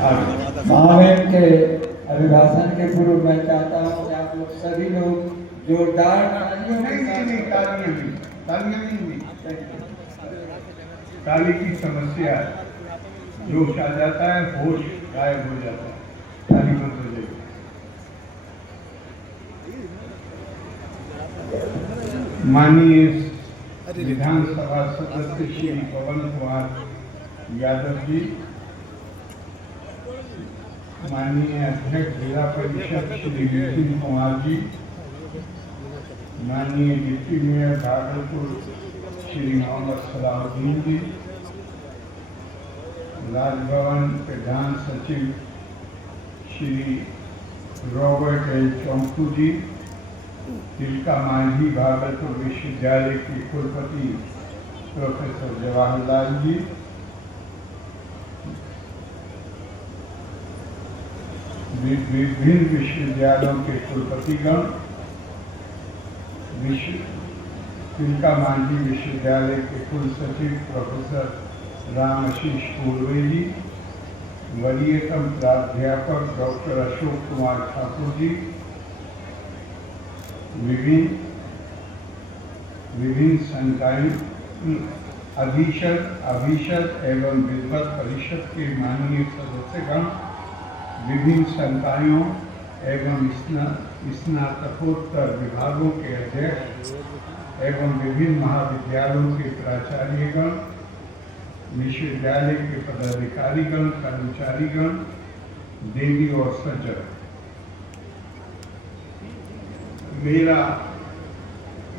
महामहिम के अभिभाषण के पूर्व मैं चाहता हूँ कि आप लोग सभी लोग जोरदार तालियां नहीं हुई। ताली की समस्या है, जोश आ जाता है, होश गायब हो जाता है, ताली बंद हो जाएगी। माननीय विधानसभा सदस्य श्री पवन कुमार यादव जी, माननीय अध्यक्ष जिला परिषद श्री नितिन कुमार जी, माननीय डिप्टी मेयर भागलपुर श्री मोहम्मद सलाहुद्दीन जी, राजभवन प्रधान सचिव श्री रॉबर्ट एल चौंकू जी, तिलका मांझी भागलपुर विश्वविद्यालय के कुलपति प्रोफेसर जवाहरलाल जी, विभिन्न विश्वविद्यालयों के कुलपतिगण, तिलका मांझी विश्वविद्यालय के कुल सचिव प्रोफेसर रामाशीष पूर्वे जी, वरीयतम प्राध्यापक डॉक्टर अशोक कुमार ठाकुर जी, विभिन्न संकायों अधीक्षक एवं विद्वत परिषद के माननीय सदस्यगण, विभिन्न संकायों एवं स्नातकोत्तर विभागों के अध्यक्ष एवं विभिन्न महाविद्यालयों के प्राचार्यगण, विश्वविद्यालय के पदाधिकारीगण, कर्मचारीगण, देवी और सज्जन, मेरा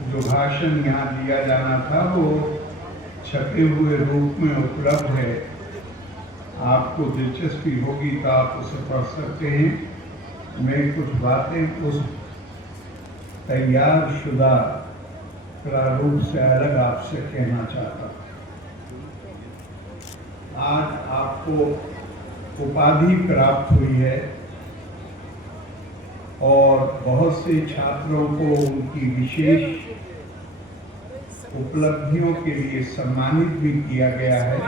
जो भाषण यहाँ दिया जाना था वो छपे हुए रूप में उपलब्ध है। आपको दिलचस्पी होगी तो आप उसे पढ़ सकते हैं। मैं कुछ बातें उस तैयार शुदा प्रारूप से अलग आपसे कहना चाहता हूँ। आज आपको उपाधि प्राप्त हुई है और बहुत से छात्रों को उनकी विशेष उपलब्धियों के लिए सम्मानित भी किया गया है।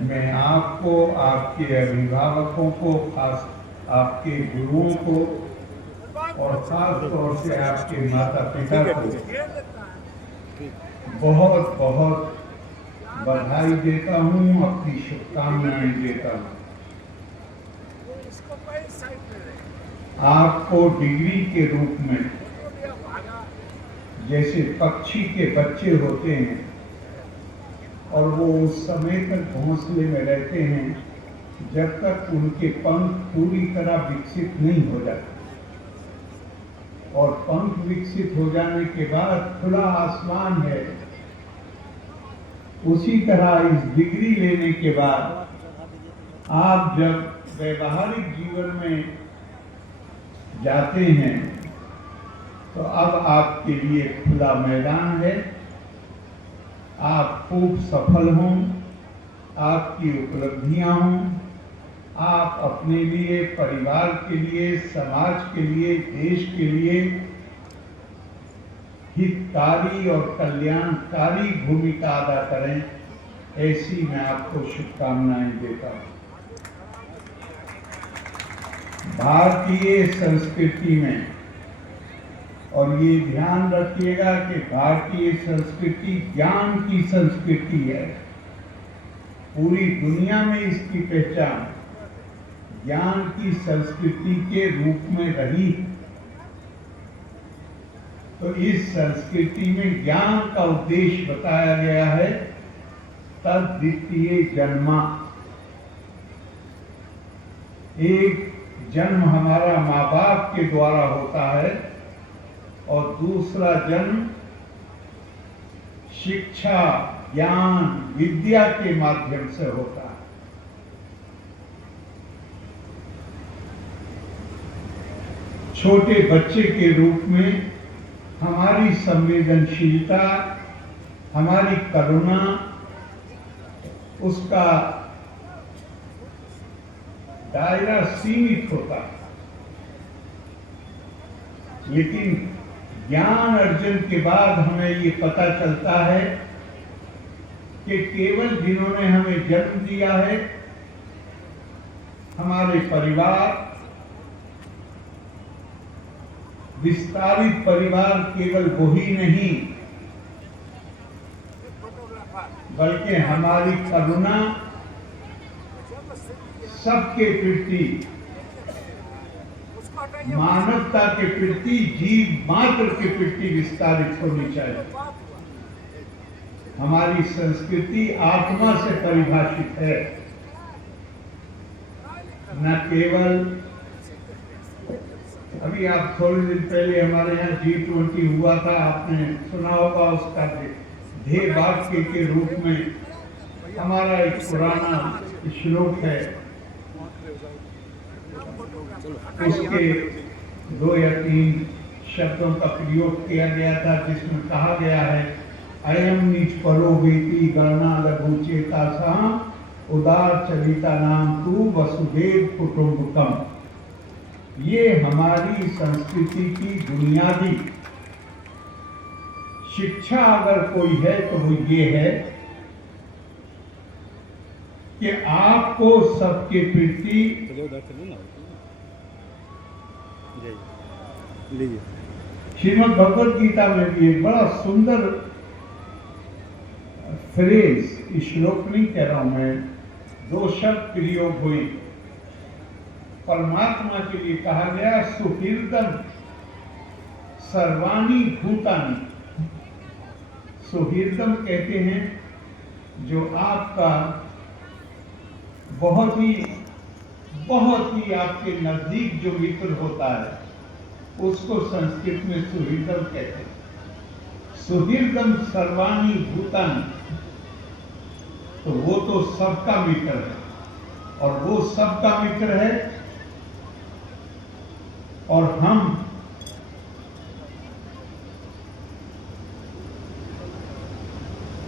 मैं आपको, आपके अभिभावकों को, खास आपके गुरुओं को और खास तौर से आपके माता पिता को बहुत बहुत बधाई देता हूँ, अपनी शुभकामनाएं देता हूँ। आपको डिग्री के रूप में जैसे पक्षी के बच्चे होते हैं और वो उस समय तक घोंसले में रहते हैं जब तक उनके पंख पूरी तरह विकसित नहीं हो जाते, और पंख विकसित हो जाने के बाद खुला आसमान है। उसी तरह इस डिग्री लेने के बाद आप जब व्यवहारिक जीवन में जाते हैं तो अब आपके लिए खुला मैदान है। आप खूब सफल हों, आपकी उपलब्धियां हों, आप अपने लिए, परिवार के लिए, समाज के लिए, देश के लिए हितकारी और कल्याणकारी भूमिका अदा करें, ऐसी मैं आपको शुभकामनाएं देता हूं। भारतीय संस्कृति में, और ये ध्यान रखिएगा कि भारतीय संस्कृति ज्ञान की संस्कृति है। पूरी दुनिया में इसकी पहचान ज्ञान की संस्कृति के रूप में रही। तो इस संस्कृति में ज्ञान का उद्देश्य बताया गया है, तद द्वितीय जन्मा। एक जन्म हमारा माँ बाप के द्वारा होता है और दूसरा जन्म शिक्षा, ज्ञान, विद्या के माध्यम से होता है। छोटे बच्चे के रूप में हमारी संवेदनशीलता, हमारी करुणा, उसका दायरा सीमित होता है। लेकिन ज्ञान अर्जन के बाद हमें ये पता चलता है कि केवल जिन्होंने हमें जन्म दिया है हमारे परिवार, विस्तारित परिवार केवल वही नहीं, बल्कि हमारी करुणा सबके प्रति, मानवता के प्रति, जीव मात्र के प्रति विस्तारित होनी चाहिए। हमारी संस्कृति आत्मा से परिभाषित है, न केवल। अभी आप थोड़े दिन पहले हमारे यहाँ G20 हुआ था, आपने सुना होगा। उसका ध्येय वाक्य के रूप में हमारा एक पुराना श्लोक है, उसके 2 या 3 शब्दों का प्रयोग किया गया था, जिसमें कहा गया है, अयम नीच परो वेति गणना लघुचेता सा उदार चरिता नाम तू वसुदेव कुटुंबकम। ये हमारी संस्कृति की बुनियादी शिक्षा अगर कोई है तो वो ये है कि आपको सबके प्रति, श्रीमद् भगवद गीता में भी एक बड़ा सुंदर फ्रेज, श्लोक नहीं कह रहा हूं मैं, 2 शब्द प्रयोग हुए। परमात्मा के लिए कहा गया, सुहृदम सर्वाणी भूतानि। सुहृदम कहते हैं जो आपका बहुत ही आपके नजदीक जो मित्र होता है, उसको संस्कृत में सुहृदम कहते हैं। सुहृदम सर्वाणी भूतानि, तो वो तो सबका मित्र है, और वो सबका मित्र है, और हम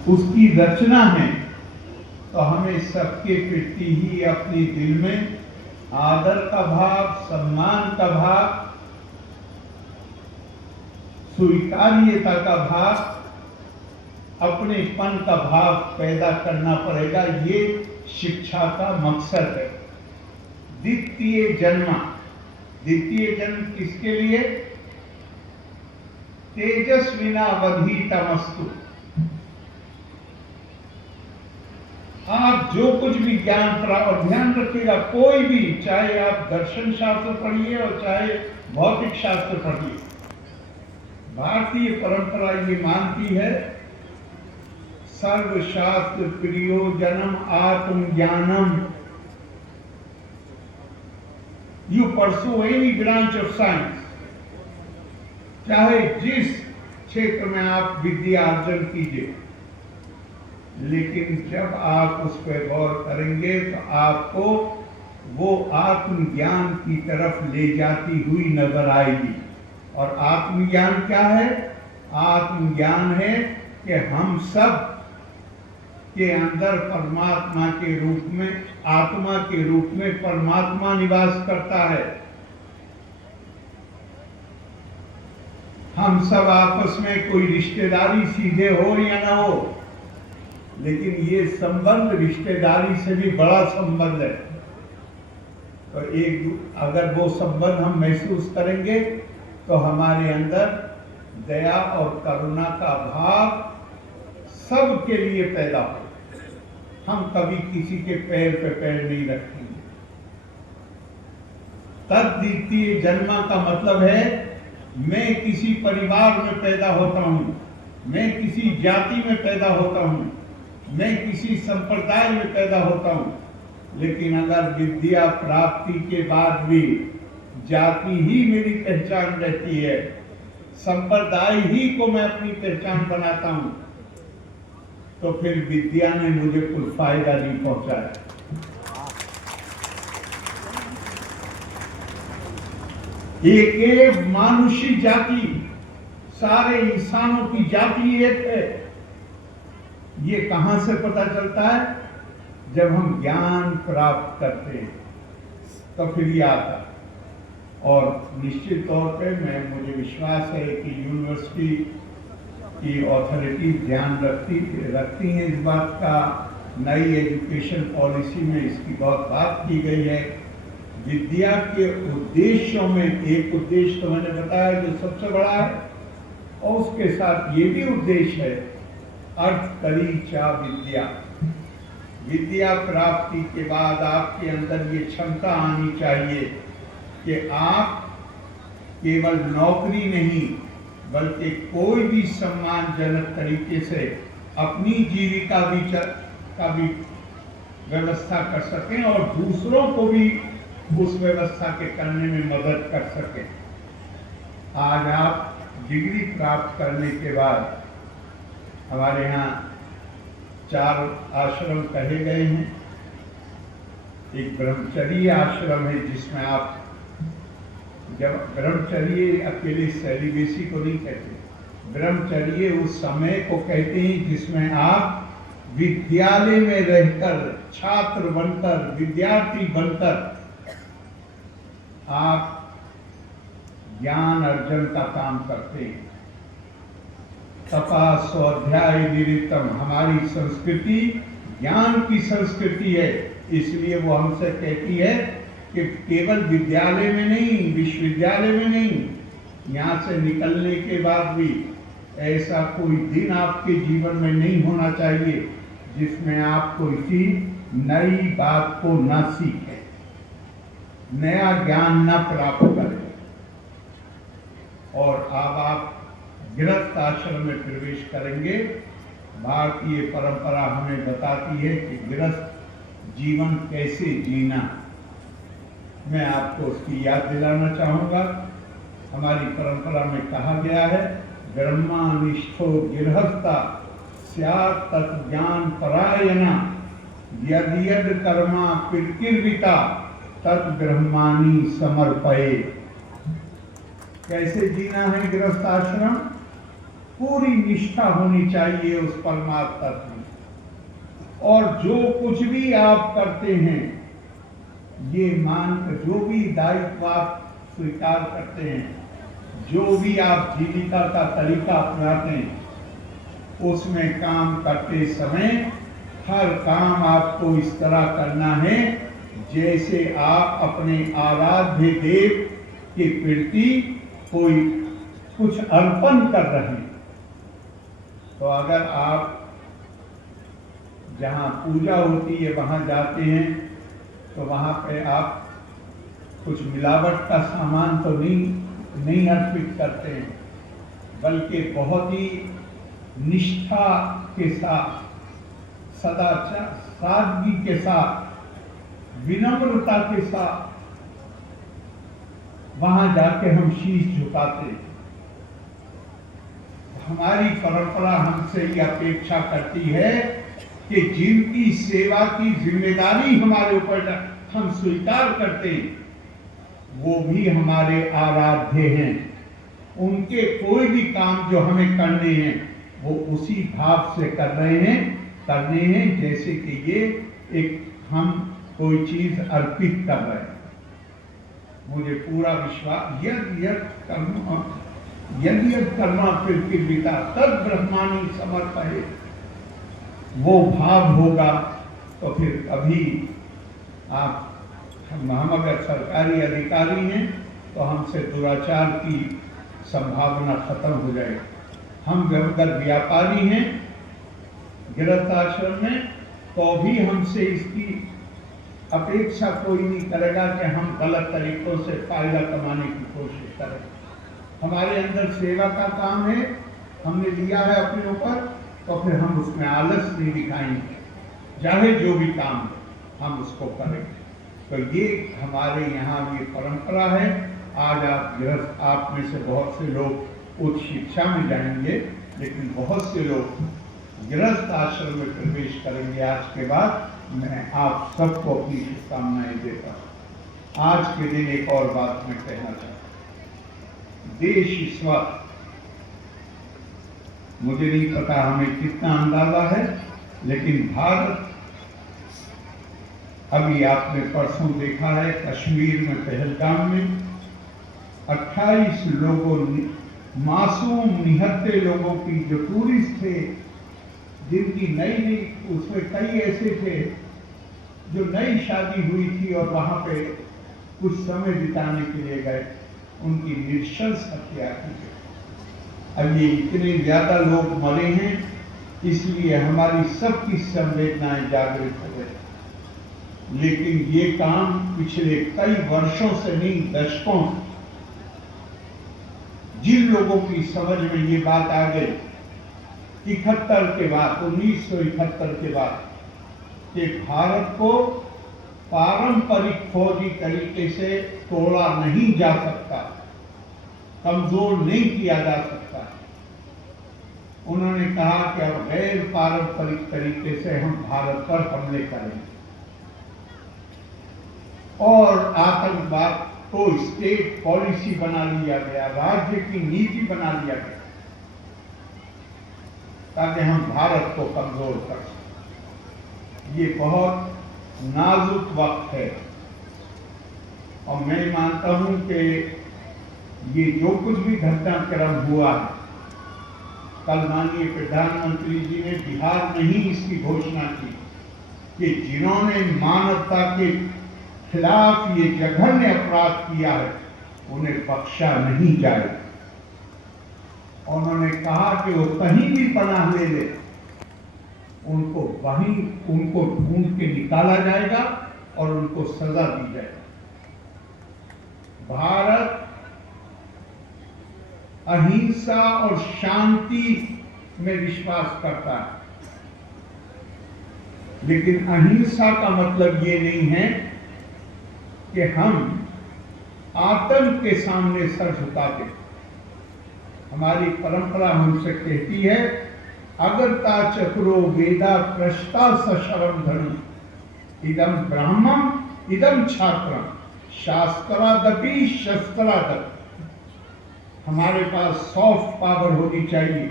उसकी रचना है। तो हमें सबके प्रति ही अपने दिल में आदर का भाव, सम्मान का भाव, स्वीकार्यता का भाव, अपनेपन का भाव पैदा करना पड़ेगा। ये शिक्षा का मकसद है। द्वितीय जन्म किसके लिए? तेजस्विनावधीतमस्तु। आप जो कुछ भी ज्ञान प्राप्त, ध्यान रखिएगा, कोई भी, चाहे आप दर्शन शास्त्र पढ़िए और चाहे भौतिक शास्त्र पढ़िए, भारतीय परंपरा ये मानती है, सर्वशास्त्र प्रियो जन्म आत्मज्ञानम। You pursue any branch of science, चाहे जिस क्षेत्र में आप विद्या अर्जन कीजिए, लेकिन जब आप उस पर गौर करेंगे तो आपको वो आत्मज्ञान की तरफ ले जाती हुई नजर आएगी। और आत्मज्ञान क्या है? आत्मज्ञान है कि हम सब के अंदर परमात्मा के रूप में, आत्मा के रूप में परमात्मा निवास करता है। हम सब आपस में कोई रिश्तेदारी सीधे हो या ना हो, लेकिन ये संबंध रिश्तेदारी से भी बड़ा संबंध है। तो अगर वो संबंध हम महसूस करेंगे तो हमारे अंदर दया और करुणा का भाव सबके लिए पैदा हो। हम कभी किसी के पैर पे पैर नहीं रखेंगे। तद्वितीय जन्म का मतलब है, मैं किसी परिवार में पैदा होता हूं, मैं किसी जाति में पैदा होता हूं, मैं किसी संप्रदाय में पैदा होता हूं, लेकिन अगर विद्या प्राप्ति के बाद भी जाति ही मेरी पहचान रहती है, संप्रदाय ही को मैं अपनी पहचान बनाता हूं, तो फिर विद्या ने मुझे कोई फायदा नहीं पहुंचाया। एक मानुषी जाति, सारे इंसानों की जाति एक है। ये कहां से पता चलता है? जब हम ज्ञान प्राप्त करते हैं तो फिर ये आता है। और निश्चित तौर पे मुझे विश्वास है कि यूनिवर्सिटी की अथॉरिटी ध्यान रखती हैं इस बात का। नई एजुकेशन पॉलिसी में इसकी बहुत बात की गई है विद्या के उद्देश्यों में एक उद्देश्य तो मैंने बताया जो सबसे बड़ा है, और उसके साथ ये भी उद्देश्य है, अर्थ करी चा विद्या। विद्या प्राप्ति के बाद आपके अंदर ये क्षमता आनी चाहिए कि आप केवल नौकरी नहीं बल्कि कोई भी सम्मानजनक तरीके से अपनी जीविका का भी व्यवस्था कर सकें और दूसरों को भी उस व्यवस्था के करने में मदद कर सकें। आज आप डिग्री प्राप्त करने के बाद हमारे यहाँ 4 आश्रम कहे गए हैं। एक ब्रह्मचर्य आश्रम है जिसमें आप, जब ब्रह्मचर्य अकेले सेलिबेसी को नहीं कहते, ब्रह्मचर्य उस समय को कहते हैं जिसमें आप विद्यालय में रहकर, छात्र बनकर, विद्यार्थी बनकर आप ज्ञान अर्जन का काम करते हैं। तपा स्वाध्याय निरितम, हमारी संस्कृति ज्ञान की संस्कृति है, इसलिए वो हमसे कहती है कि केवल विद्यालय में नहीं, विश्वविद्यालय में नहीं, यहाँ से निकलने के बाद भी ऐसा कोई दिन आपके जीवन में नहीं होना चाहिए जिसमें आप कोई सी नई बात को न सीखें, नया ज्ञान न प्राप्त करें। और अब आप गृहस्थ आश्रम में प्रवेश करेंगे। भारतीय परंपरा हमें बताती है कि गृहस्थ जीवन कैसे जीना। मैं आपको उसकी याद दिलाना चाहूँगा। हमारी परंपरा में कहा गया है, ब्रह्मानिष्ठो गृहस्था स्यात् तत् ज्ञान परायणा यद यद कर्मा पितृर्विता तत् ब्रह्मानि समर्पये। कैसे जीना है गृहस्थ आश्रम? पूरी निष्ठा होनी चाहिए उस परमात्मा में, और जो कुछ भी आप करते हैं ये मानकर, जो भी दायित्व आप स्वीकार करते हैं, जो भी आप जीविका का तरीका अपनाते हैं, उसमें काम करते समय हर काम आपको इस तरह करना है जैसे आप अपने आराध्य देव के प्रति कोई कुछ अर्पण कर रहे हैं। तो अगर आप जहाँ पूजा होती है वहाँ जाते हैं तो वहाँ पे आप कुछ मिलावट का सामान तो नहीं अर्पित करते हैं, बल्कि बहुत ही निष्ठा के साथ, सदाचार, सादगी के साथ, विनम्रता के साथ वहां जाके हम शीश झुकाते हैं। हमारी परंपरा हमसे ये अपेक्षा करती है कि जिनकी सेवा की जिम्मेदारी हमारे ऊपर हम स्वीकार करते हैं वो भी हमारे आराध्य हैं। उनके कोई भी काम जो हमें करने हैं वो उसी भाव से करने हैं जैसे कि ये एक हम कोई चीज अर्पित कर रहे हैं। मुझे पूरा विश्वास, यद कर्मा पितृर्विता तद ब्रह्मानि समर्पये, वो भाव होगा तो फिर कभी हम अगर सरकारी अधिकारी हैं तो हमसे दुराचार की संभावना खत्म हो जाएगी। हम अगर व्यापारी हैं गृहस्थ आश्रम में तो भी हमसे इसकी अपेक्षा कोई नहीं करेगा कि हम गलत तरीकों से फायदा कमाने की कोशिश करें। हमारे अंदर सेवा का काम है, हमने लिया है अपने ऊपर, तो फिर हम उसमें आलस नहीं दिखाएंगे, चाहे जो भी काम हम उसको करेंगे। तो ये हमारे यहाँ ये परंपरा है। आज आप में से बहुत से लोग उच्च शिक्षा में जाएंगे, लेकिन बहुत से लोग गृहस्थ आश्रम में प्रवेश करेंगे आज के बाद। मैं आप सबको अपनी शुभकामनाएं देता हूँ। आज के दिन एक और बात मैं कहना चाहता हूँ। देश इस वक्त, मुझे नहीं पता हमें कितना अंदाजा है, लेकिन भारत, अभी आपने परसों देखा है कश्मीर में पहलगाम में 28 लोगों, मासूम निहत्थे लोगों की, जो टूरिस्ट थे, जिनकी नई उसमें कई ऐसे थे जो नई शादी हुई थी और वहां पे कुछ समय बिताने के लिए गए, उनकी नृशंस हत्या की गई। अब ये इतने ज्यादा लोग मरे हैं, इसलिए हमारी सबकी संवेदनाएं जागृत हो गई। लेकिन ये काम पिछले कई वर्षों से नहीं, दशकों से जिन लोगों की समझ में ये बात आ गई 1971 के बाद कि भारत को पारंपरिक फौजी तरीके से तोड़ा नहीं जा सकता, कमजोर नहीं किया जा सकता, उन्होंने कहा कि अब गैर पारंपरिक तरीके से हम भारत पर हमले करेंगे और आतंकवाद को स्टेट पॉलिसी बना लिया गया, राज्य की नीति बना लिया गया ताकि हम भारत को कमजोर कर सकें। ये बहुत नाजुक वक्त है और मैं मानता हूं कि ये जो कुछ भी घटनाक्रम हुआ है, कल माननीय प्रधानमंत्री जी ने बिहार में ही इसकी घोषणा की कि जिन्होंने मानवता के खिलाफ ये जघन्य अपराध किया है उन्हें बख्शा नहीं जाएगा। उन्होंने कहा कि वो कहीं भी पनाह ले ले, उनको ढूंढ के निकाला जाएगा और उनको सजा दी जाएगी। भारत अहिंसा और शांति में विश्वास करता है, लेकिन अहिंसा का मतलब ये नहीं है कि हम आतंक के सामने सर झुकाते। हमारी परंपरा हमसे कहती है, अगरता चक्रो वेदा प्रश्ता सशरम धनु इदम ब्राह्मण इदम छात्रम शास्त्रादपि शस्त्रादप। हमारे पास सॉफ्ट पावर होनी चाहिए,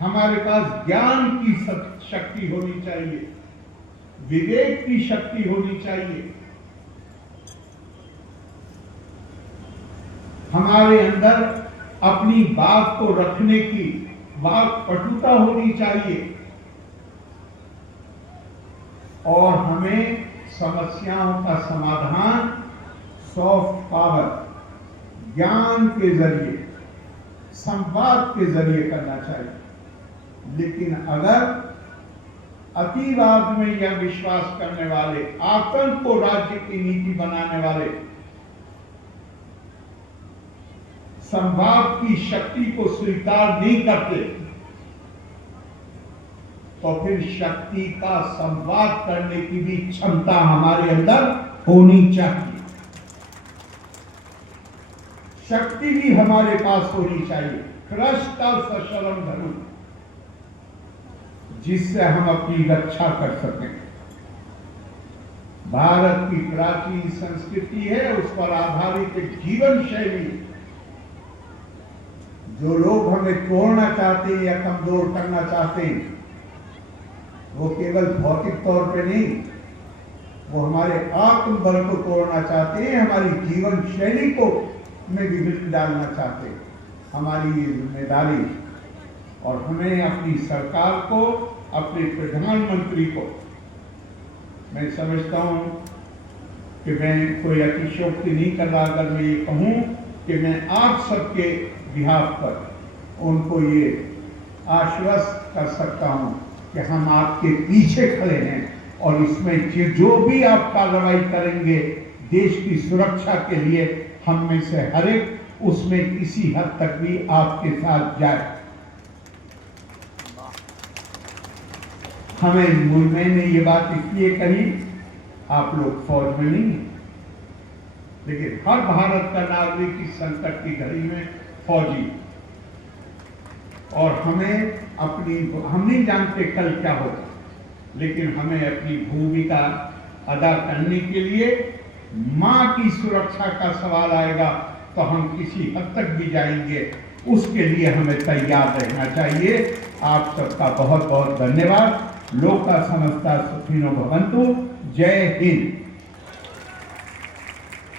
हमारे पास ज्ञान की शक्ति होनी चाहिए, विवेक की शक्ति होनी चाहिए, हमारे अंदर अपनी बात को रखने की वाक्पटुता होनी चाहिए और हमें समस्याओं का समाधान सॉफ्ट पावर, ज्ञान के जरिए, संवाद के जरिए करना चाहिए। लेकिन अगर अतिवाद में यह विश्वास करने वाले, आतंक को राज्य की नीति बनाने वाले, संवाद की शक्ति को स्वीकार नहीं करते, तो फिर शक्ति का संवाद करने की भी क्षमता हमारे अंदर होनी चाहिए। शक्ति भी हमारे पास होनी चाहिए, कृष्ण सशरम धनु, जिससे हम अपनी रक्षा कर सकें। भारत की प्राचीन संस्कृति है, उस पर आधारित एक जीवन शैली। जो लोग हमें तोड़ना चाहते हैं या कमजोर करना चाहते हैं, वो केवल भौतिक तौर पे नहीं, वो हमारे आत्मबल को तोड़ना चाहते हैं, हमारी जीवन शैली को में विघटन डालना चाहते हैं। हमारी ये जिम्मेदारी और हमें अपनी सरकार को, अपने प्रधानमंत्री को, मैं समझता हूं कि मैं कोई अतिशयोक्ति नहीं कर रहा अगर मैं ये कहूं कि मैं आप सबके बिहाफ पर उनको ये आश्वस्त कर सकता हूं कि हम आपके पीछे खड़े हैं और इसमें जो भी आप कार्रवाई करेंगे देश की सुरक्षा के लिए, हम में से हर एक उसमें किसी हद तक भी आपके साथ जाए। मैंने ये बात इसलिए कही, आप लोग फौज में नहीं, लेकिन हर भारत का नागरिक इस संकट की घड़ी में फौजी, और हम नहीं जानते कल क्या होगा, लेकिन हमें अपनी भूमिका अदा करने के लिए मां की सुरक्षा का सवाल आएगा तो हम किसी हद तक भी जाएंगे, उसके लिए हमें तैयार रहना चाहिए। आप सबका बहुत बहुत धन्यवाद। लोका समस्ता सुखिनो भवन्तु। जय हिंद।